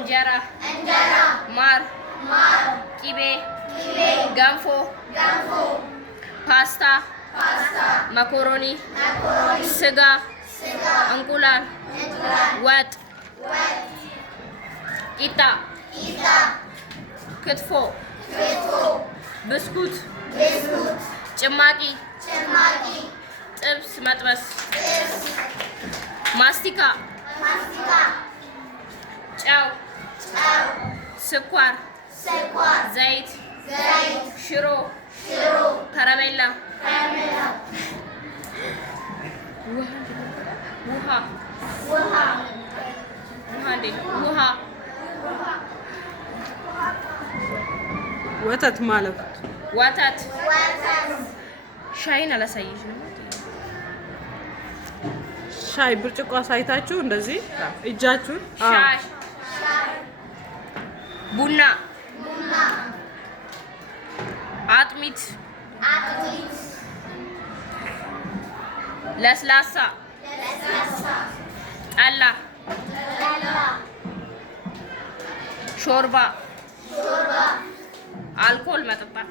እንጀራ ማር ቂቤ ገንፎ ፓስታ መኮሮኒ ስጋ እንቁላል ወጥ ቂጣ ክትፎ ብስኩት ጭማቂ ጥብስ መጥበስ ማስቲካ ጨው ስኳር ዘይት ሽሮ ከረሜላ ውሃ ወተት ማለት ወተት ሻይን አላሳይሽም። ሻይ ብርጭቆ አሳይታችሁ እንደዚህ እጃችሁን ሻይ ቡና አጥሚት ለስላሳ ጠላ ሾርባ አልኮል መጠጣት